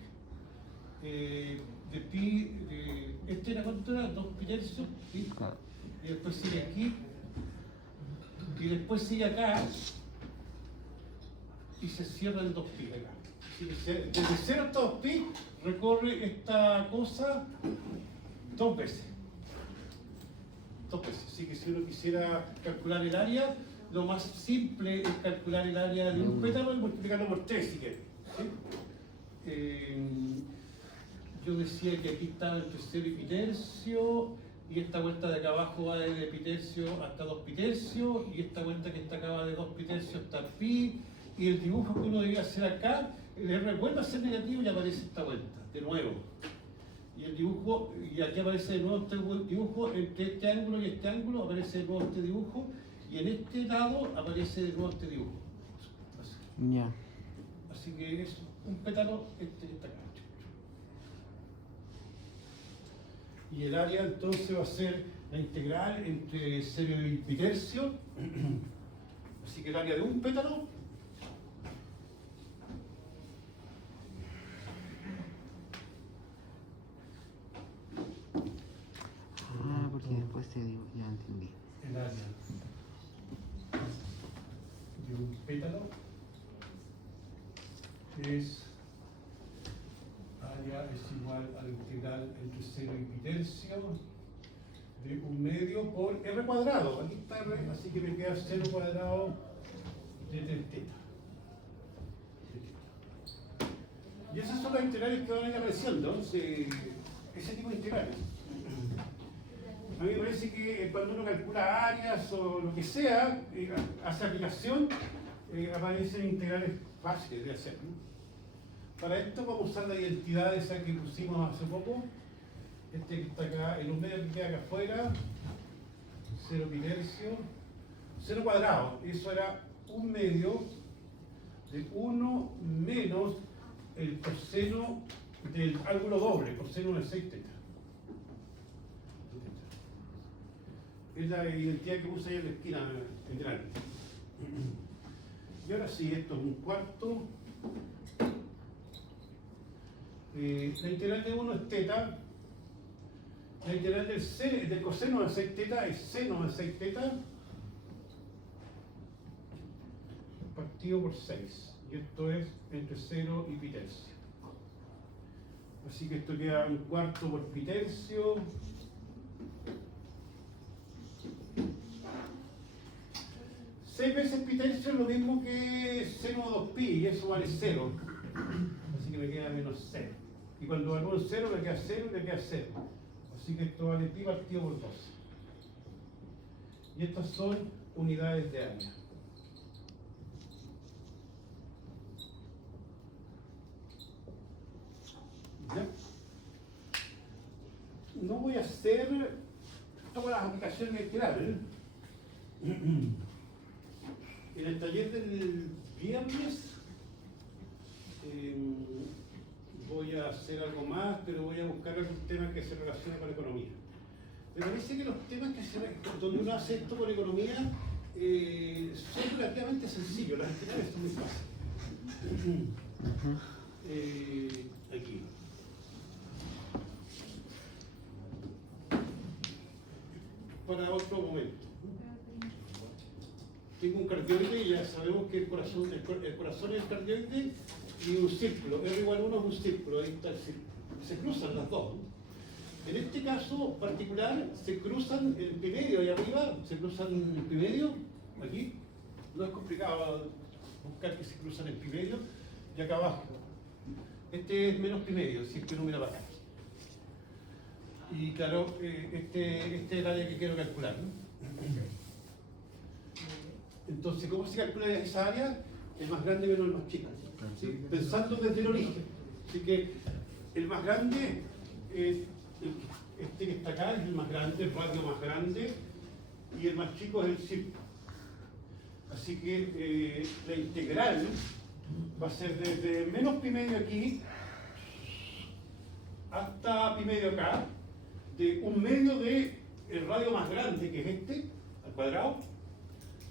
de pi, este era cuánto era, 2 pi tercio, ¿sí? Claro. Y después sigue aquí, y después sigue acá, y se cierra en 2 pi acá. Desde 0 hasta 2 pi recorre esta cosa 2 veces. 2 veces. Así que si uno quisiera calcular el área, lo más simple es calcular el área de un pétalo y multiplicarlo por 3 si quieres. ¿Sí? Yo decía que aquí estaba entre 0 y pi tercio, y esta vuelta de acá abajo va desde pi tercio hasta 2 pi tercio, y esta vuelta que está acá va de 2 pi tercio hasta pi, y el dibujo que uno debía hacer acá, el R vuelve a ser negativo y aparece esta vuelta, de nuevo. Y el dibujo, y aquí aparece de nuevo este dibujo, entre este ángulo y este ángulo aparece de nuevo este dibujo, y en este lado aparece de nuevo este dibujo. Así, Ya. así que es un pétalo, este está acá. Y el área entonces va a ser la integral entre 0 y pi tercio. Así que el área de un pétalo Porque después se dio, ya entendí. el área de un pétalo es área es igual a la integral entre 0 y pi tercio de 1/2 por r cuadrado. Aquí está r, así que me queda 0 cuadrado de 3 teta. Y esas son las integrales que van a ir apareciendo, ese tipo de integrales. A mí me parece que cuando uno calcula áreas o lo que sea, hace aplicación, aparecen integrales fáciles de hacer, ¿no? Para esto vamos a usar la identidad esa que pusimos hace poco. Este que está acá, en un medio que queda acá afuera, 0 pi tercio, 0 cuadrado. Eso era 1/2 de 1 menos el coseno del ángulo doble, coseno de 6 teta. Es la identidad que puse ahí en la esquina generalmente. Y ahora sí, esto es un cuarto. La integral de 1 es teta, La integral del coseno de 6 teta es seno de 6 teta partido por 6. Y esto es entre 0 y pi tercio. Así que esto queda 1/4 por pi tercio. Seis veces pi tercio es lo mismo que seno de 2pi, y eso vale 0. Así que me queda menos 0. Y cuando valoro 0 me queda 0 y me queda 0. Así que esto vale pi partido por 12. Y estas son unidades de área. ¿Ya? No voy a hacer todas las aplicaciones literales. En el taller del viernes voy a hacer algo más, pero voy a buscar algún tema que se relacione con la economía. Me parece que los temas donde uno hace esto con economía son relativamente sencillos, las generales son muy fáciles. Aquí. Para otro momento. Tengo un cardioide y ya sabemos que el corazón es el cardioide y un círculo. R igual 1 es un círculo, ahí está el círculo. Se cruzan las dos. En este caso particular se cruzan el pi medio ahí arriba, se cruzan el pi medio, aquí. No es complicado buscar que se cruzan el pi medio y acá abajo. Este es menos pi medio, si es que uno mira para acá. Y claro, este es el área que quiero calcular, ¿no? Entonces, ¿cómo se calcula esa área? El más grande menos el más chico, ¿sí? Pensando desde el origen. Así que el más grande, este que está acá es el más grande, el radio más grande, y el más chico es el círculo. Así que la integral va a ser desde menos pi medio aquí hasta pi medio acá, de un medio de el radio más grande, que es este, al cuadrado,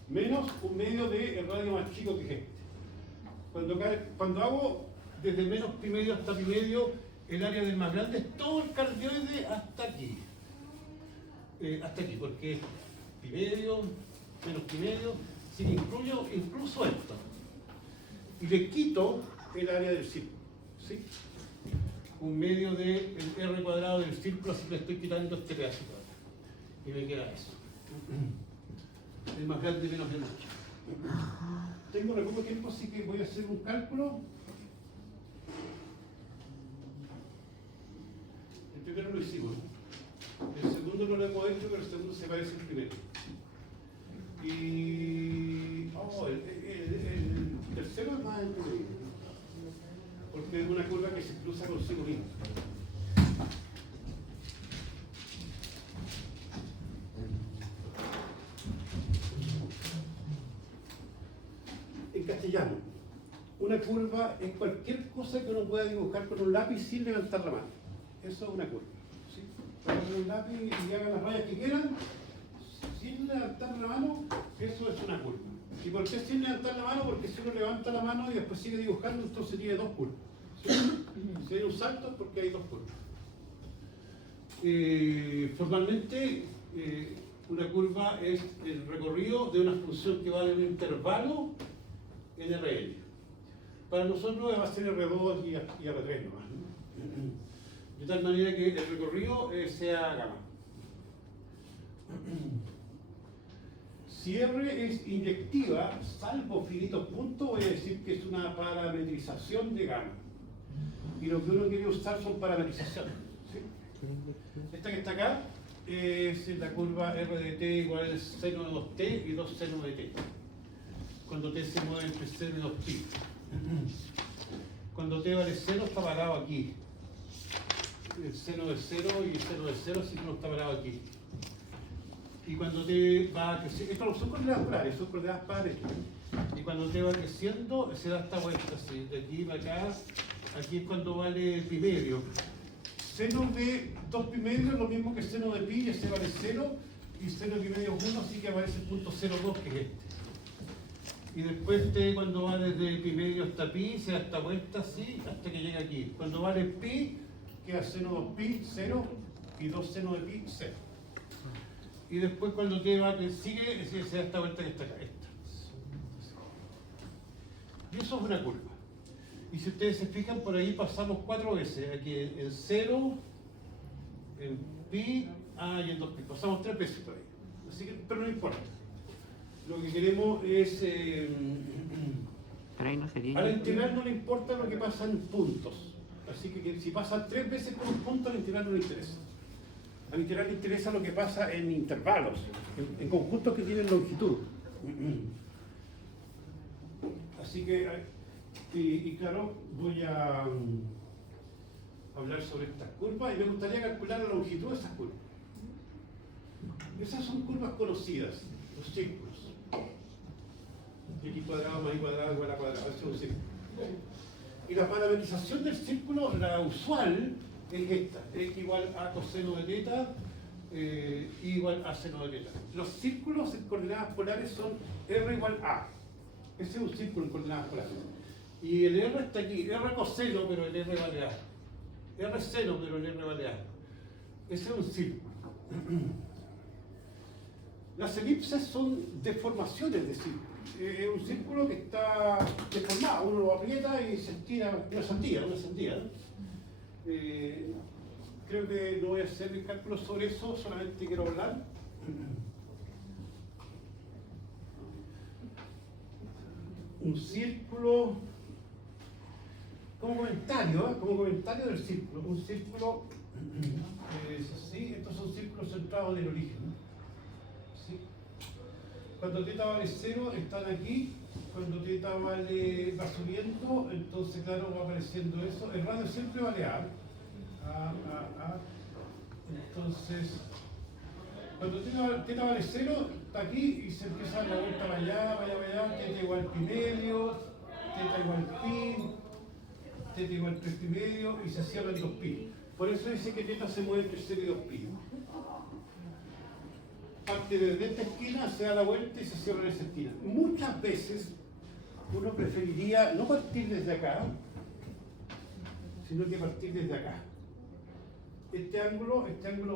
menos un medio de el radio más chico, que es este. Cuando hago desde menos pi medio hasta pi medio, el área del más grande es todo el cardioide hasta aquí. Hasta aquí, porque es pi medio, menos pi medio, si incluyo incluso esto. Y le quito el área del círculo, ¿sí? Un medio de el r cuadrado del círculo, así que le estoy quitando este pedacito. Y me queda eso. El más grande menos el más chico. Tengo poco tiempo, así que voy a hacer un cálculo. El primero lo hicimos, ¿no? El segundo no lo hemos hecho, pero el segundo se parece al primero. Y el tercero es más entretenido, porque es una curva que se cruza consigo mismo. En castellano, una curva es cualquier cosa que uno pueda dibujar con un lápiz sin levantar la mano. Eso es una curva, ¿sí? Agarren un lápiz y hagan las rayas que quieran sin levantar la mano, eso es una curva. ¿Y por qué sin levantar la mano? Porque si uno levanta la mano y después sigue dibujando, entonces tiene dos curvas, ¿sí? Si hay un salto es porque hay dos curvas. Formalmente, una curva es el recorrido de una función que vale un intervalo en Rn. Para nosotros va a ser R2 y R3 nomás, ¿no? De tal manera que el recorrido sea gamma. Si R es inyectiva, salvo finitos puntos, voy a decir que es una parametrización de gamma. Y lo que uno quiere usar son parametrizaciones, ¿sí? Esta que está acá es la curva R de t igual al seno de 2t y 2 seno de t. Cuando t se mueve entre 0 y 2pi. Cuando t vale 0 está parado aquí. El seno de 0 y el seno de 0 sí que no está parado aquí. Y cuando t va creciendo, esto no son coordenadas polares, son coordenadas para esto. Y cuando t va creciendo, se da esta vuelta así, de aquí para acá. Aquí es cuando vale pi medio. Seno de 2 pi medio es lo mismo que seno de pi, ese vale 0, y seno de pi medio es 1, así que aparece el punto 0,2, que es este. Y después t, cuando va desde pi medio hasta pi, se da esta vuelta así hasta que llega aquí. Cuando vale pi, queda seno 2pi, 0, y 2 seno de pi, 0. Y después cuando t va que sigue, se da esta vuelta que está acá, esta. Y eso es una curva. Y si ustedes se fijan, por ahí pasamos 4 veces. Aquí en 0, en pi, y en 2pi. Pasamos 3 veces por ahí. Así que, pero no importa. Lo que queremos es... Pero ahí no sería. a la integral no le importa lo que pasa en puntos. Así que si pasa 3 veces por un punto, a la integral no le interesa. A la integral le interesa lo que pasa en intervalos, en conjuntos que tienen longitud. Así que, y claro, voy a hablar sobre estas curvas y me gustaría calcular la longitud de esas curvas. Esas son curvas conocidas, los círculos. X cuadrado más y cuadrado igual a cuadrado, eso es un círculo. Y la parametrización del círculo, la usual, es esta: x igual a coseno de teta, y igual a seno de teta. Los círculos en coordenadas polares son r igual a. Ese es un círculo en coordenadas polares. Y el r está aquí, r coseno, pero el r vale a. R seno, pero el r vale a. Ese es un círculo. Las elipses son deformaciones de círculo. Es un círculo que está deformado, uno lo aprieta y se estira, una sandía, ¿no? Creo que no voy a hacer cálculos sobre eso, solamente quiero hablar. Un círculo, como comentario del círculo, un círculo es así, estos son círculos centrados en el origen. ¿Sí? Cuando θ vale 0 están aquí, cuando θ va subiendo, entonces claro va apareciendo eso. El radio siempre vale a. Entonces, cuando θ vale 0, está aquí y se empieza a dar la vuelta para allá, θ igual pi medio, θ igual pi, θ igual 3 pi medio y se cierra en 2 pi. Por eso dice que θ se mueve entre 0 y 2 pi. Parte desde esta esquina, se da la vuelta y se cierra en esa esquina. Muchas veces uno preferiría no partir desde acá, sino que partir desde acá. Este ángulo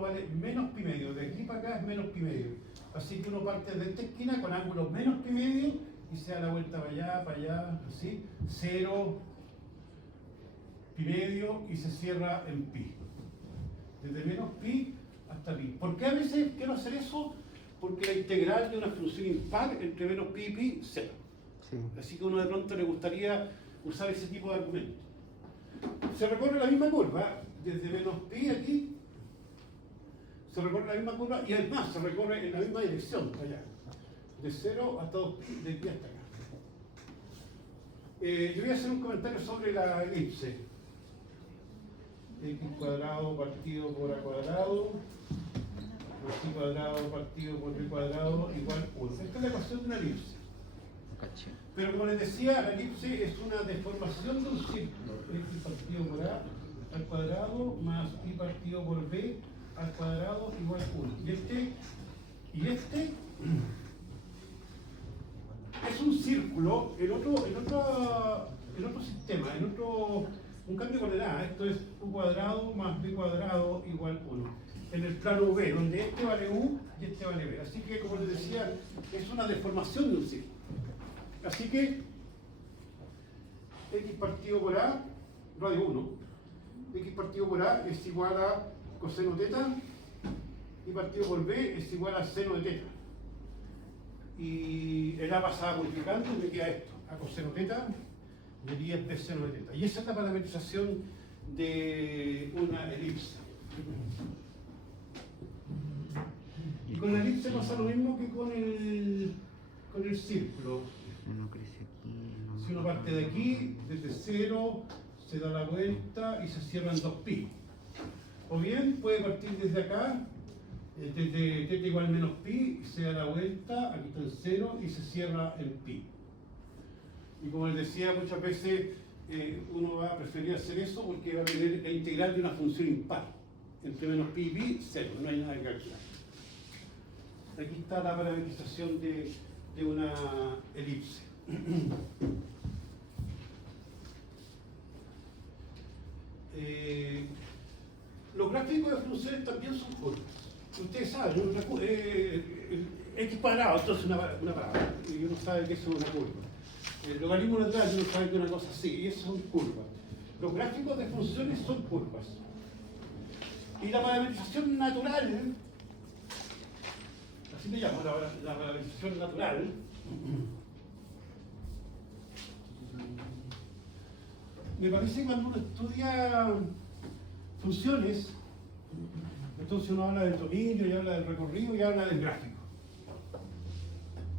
vale menos pi medio, de aquí para acá es menos pi medio. Así que uno parte desde esta esquina con ángulos menos pi medio y se da la vuelta para allá, así, 0, pi medio y se cierra en pi. Desde menos pi hasta pi. ¿Por qué a veces quiero hacer eso? Porque la integral de una función impar entre menos pi y pi, 0. Sí. Así que a uno de pronto le gustaría usar ese tipo de argumento. Se recorre la misma curva, desde menos pi aquí, se recorre la misma curva y además se recorre en la misma dirección, allá. De 0 hasta 2 pi, de aquí hasta acá. Yo voy a hacer un comentario sobre la elipse. X cuadrado partido por a cuadrado, y cuadrado partido por b cuadrado igual 1. Esta es la ecuación de una elipse. Caché. Pero como les decía, la elipse es una deformación de un círculo. X partido por a al cuadrado más y partido por b al cuadrado igual 1. Y este es un círculo en otro sistema, un cambio de coordenada. Esto es u cuadrado más b cuadrado igual 1. En el plano b, donde este vale u y este vale b. Así que, como les decía, es una deformación de un círculo. Así que x partido por a, radio 1, x partido por a es igual a coseno teta y partido por b es igual a seno de teta. Y el a pasaba multiplicando y me queda esto, a coseno teta y el i es b seno de teta. Y esa es la parametrización de una elipse. Y con la elipse pasa lo mismo que con el círculo. Uno crece aquí. Si uno parte de aquí, desde 0, se da la vuelta y se cierra en 2 pi. O bien puede partir desde acá, desde θ igual menos pi, se da la vuelta, aquí está en 0 y se cierra en pi. Y como les decía, muchas veces uno va a preferir hacer eso porque va a tener la integral de una función impar. Entre menos pi y pi, 0, no hay nada que calcular. Aquí está la parametrización de una elipse. Los gráficos de funciones también son curvas. Ustedes saben, x cuadrado, entonces una palabra, y uno sabe que eso es una curva. El logaritmo natural, uno sabe que es una cosa así, y eso son curvas. Los gráficos de funciones son curvas. Y la parametrización natural, así le llamo, la parametrización natural, me parece que cuando uno estudia funciones, entonces uno habla del dominio, y habla del recorrido, y habla del gráfico.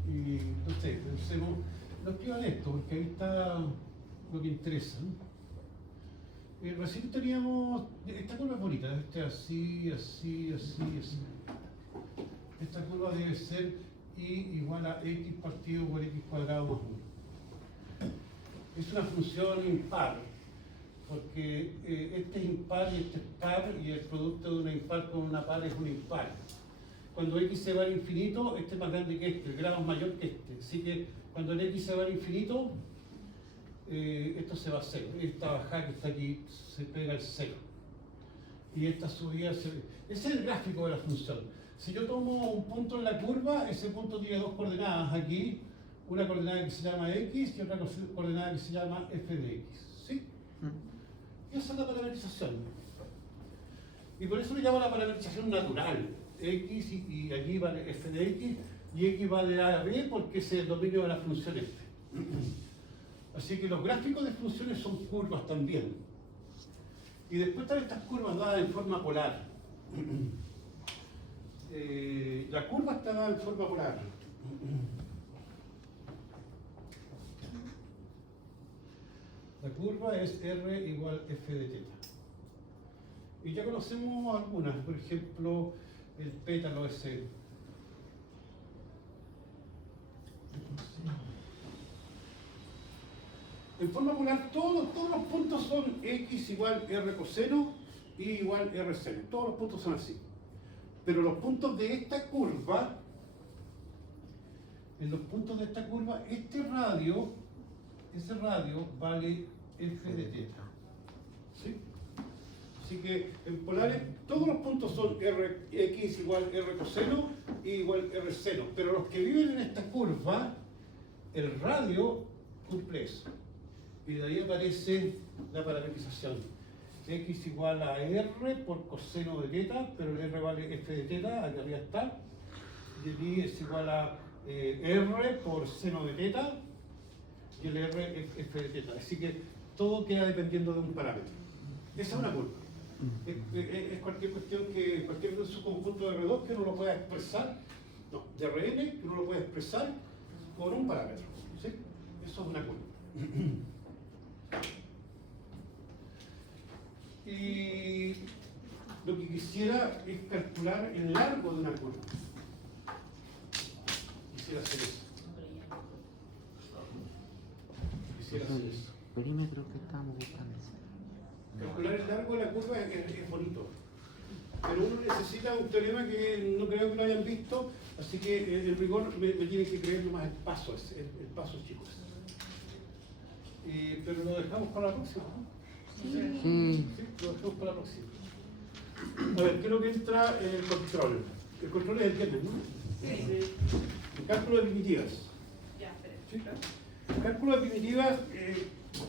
Y no sé, pensemos, no escriban esto, porque ahí está lo que interesa, ¿no? Recién teníamos, esta curva es bonita, así. Esta curva debe ser y igual a x partido por x cuadrado más 1. Es una función impar, porque este es impar y este es par, y el producto de una impar con una par es un impar. Cuando x se va al infinito, este es más grande que este, el grado es mayor que este. Así que cuando el x se va al infinito, esto se va a 0. Esta bajada que está aquí se pega al 0. Y esta subida ese es el gráfico de la función. Si yo tomo un punto en la curva, ese punto tiene dos coordenadas aquí. Una coordenada que se llama x y otra coordenada que se llama f de x. ¿Sí? Y esa es la parametrización. Y por eso le llamo la parametrización natural. X y aquí vale f de x y x vale a b porque es el dominio de la función f. Así que los gráficos de funciones son curvas también. Y después están estas curvas dadas en forma polar. La curva está dada en forma polar. La curva es R igual f de teta. Y ya conocemos algunas, por ejemplo, el pétalo ese. En forma polar todos los puntos son x igual r coseno y igual r seno. Todos los puntos son así. Pero los puntos de esta curva, en los puntos de esta curva, ese radio vale f de teta. ¿Sí? Así que en polares todos los puntos son x igual r coseno y igual r seno. Pero los que viven en esta curva, el radio cumple eso. Y de ahí aparece la parametrización. X igual a r por coseno de teta, pero el r vale f de teta, aquí arriba está. Y el y es igual a r por seno de teta, y el r es f de teta. Así que todo queda dependiendo de un parámetro. Esa es una curva. Es cualquier cuestión cualquier subconjunto de R2 que uno lo pueda expresar, no, de Rn que uno lo pueda expresar con un parámetro. ¿Sí? Eso es una curva. Y lo que quisiera es calcular el largo de una curva. Quisiera hacer eso. Perímetro que estamos buscando. Calcular el largo de la curva es bonito. Pero uno necesita un teorema que no creo que lo hayan visto, así que en rigor me tienen que creer nomás el paso, el paso chicos. Pero lo dejamos para la próxima, ¿no? Sí, lo dejamos para la próxima. A ver, creo que entra el control. El control es el viernes, ¿no? Sí. El cálculo de primitivas. Ya, espera. ¿Sí? El cálculo de primitivas,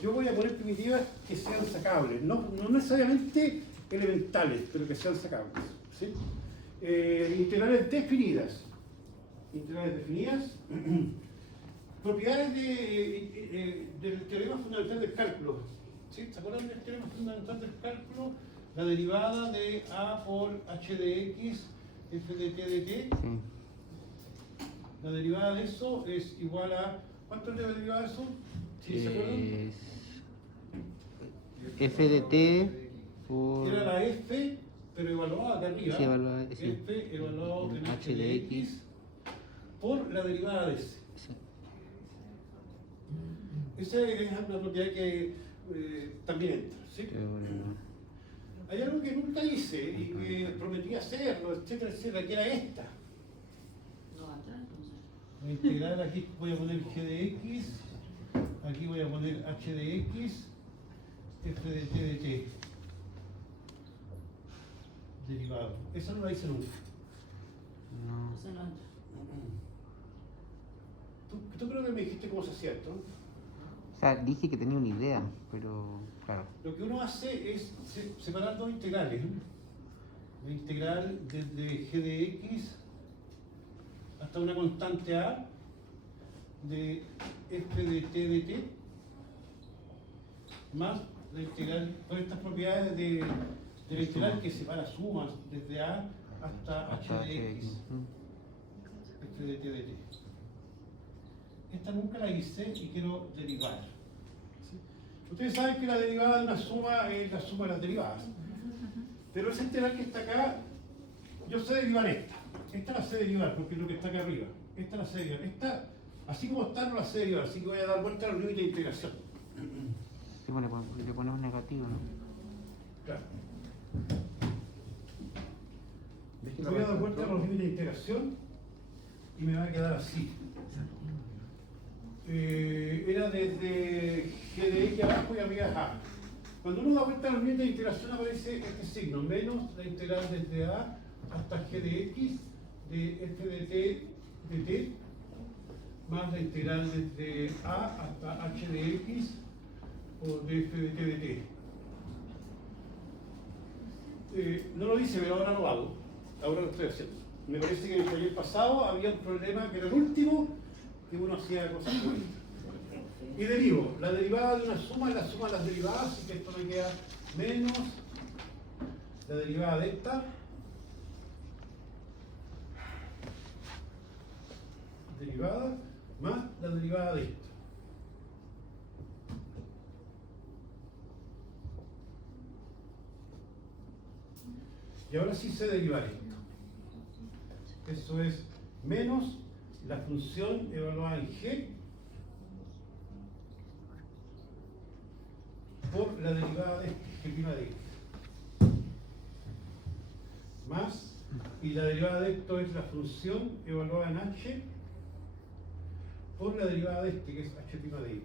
yo voy a poner primitivas que sean sacables, no necesariamente elementales, pero que sean sacables. ¿Sí? Integrales definidas. Integrales definidas. Propiedades del teorema fundamental del cálculo. ¿Sí? ¿Se acuerdan del teorema fundamental del cálculo? La derivada de a por h de x, f de t de t. Sí. La derivada de eso es igual a... ¿Cuánto es la derivada de eso? ¿Sí se acuerdan? F de t por... Era la f, pero evaluada acá arriba. Sí, evaluada, sí. F evaluado en En h de x por la derivada de s. Sí. Esa es una propiedad que también entra, ¿sí? Hay algo que nunca hice y que prometí hacerlo, etcétera, que era esta. Voy a integrar aquí, voy a poner g de x, aquí voy a poner h de x, f de t de t. derivado. Esa no la hice nunca. No. Eso no entra. Tú creo que me dijiste cómo se hacía esto, ¿no? O sea, dije que tenía una idea, pero claro. Lo que uno hace es separar dos integrales, ¿no? La integral desde g de x hasta una constante a de f de t de t más la integral con estas propiedades de la integral que separa sumas desde a hasta h de x, f de t de t. Esta nunca la hice y quiero derivar. ¿Sí? Ustedes saben que la derivada de una suma es la suma de las derivadas. Pero esa integral que está acá, yo sé derivar esta. Esta la sé derivar porque es lo que está acá arriba. Esta la sé derivar. Esta, así como está, no la sé derivar. Así que voy a dar vuelta a los límites de integración. Sí, bueno, le ponemos negativo, ¿no? Claro. Déjenla Voy a dar para vuelta a los límites de integración y me va a quedar así. Era desde g de x abajo y arriba es a. Cuando uno da vuelta a los límites de integración aparece este signo, menos la integral desde a hasta g de x de f de t más la integral desde a hasta h de x por de f de t de t. No lo hice, pero ahora lo hago. Ahora lo estoy haciendo. Me parece que en el taller pasado había un problema que era el último, que uno hacía cosas como esta. Y derivo. La derivada de una suma es la suma de las derivadas, así que esto me queda menos la derivada de esta derivada más la derivada de esta. Y ahora sí sé derivar esto. Eso es menos la función evaluada en g por la derivada de g' de x. Más, y la derivada de esto es la función evaluada en h por la derivada de este, que es h' de x.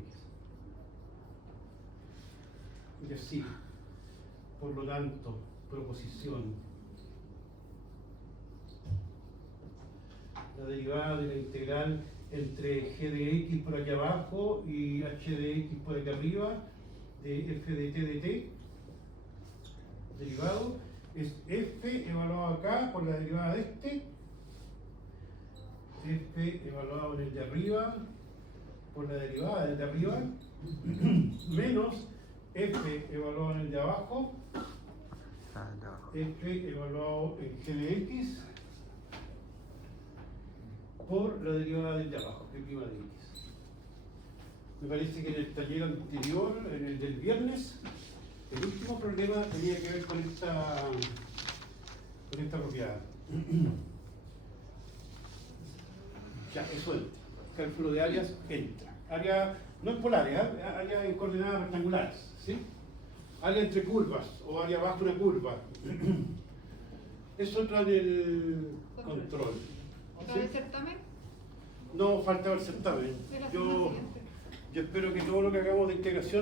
Y así, por lo tanto, proposición. La derivada de la integral entre g de x por aquí abajo y h de x por aquí arriba de f de t de t derivado es f evaluado acá por la derivada de este, f evaluado en el de arriba por la derivada del de arriba menos f evaluado en el de abajo, f evaluado en g de x por la derivada del de abajo, g' de x. Me parece que en el taller anterior, en el del viernes, el último problema tenía que ver con esta propiedad. Ya, eso entra. Cálculo de áreas entra. Área, no en polares, área en coordenadas rectangulares, ¿sí? Área entre curvas o área bajo una curva. Eso entra en el control. ¿Lo ¿Sí? del certamen? No, falta el certamen. De la Yo semana siguiente. espero que todo lo que hagamos de integración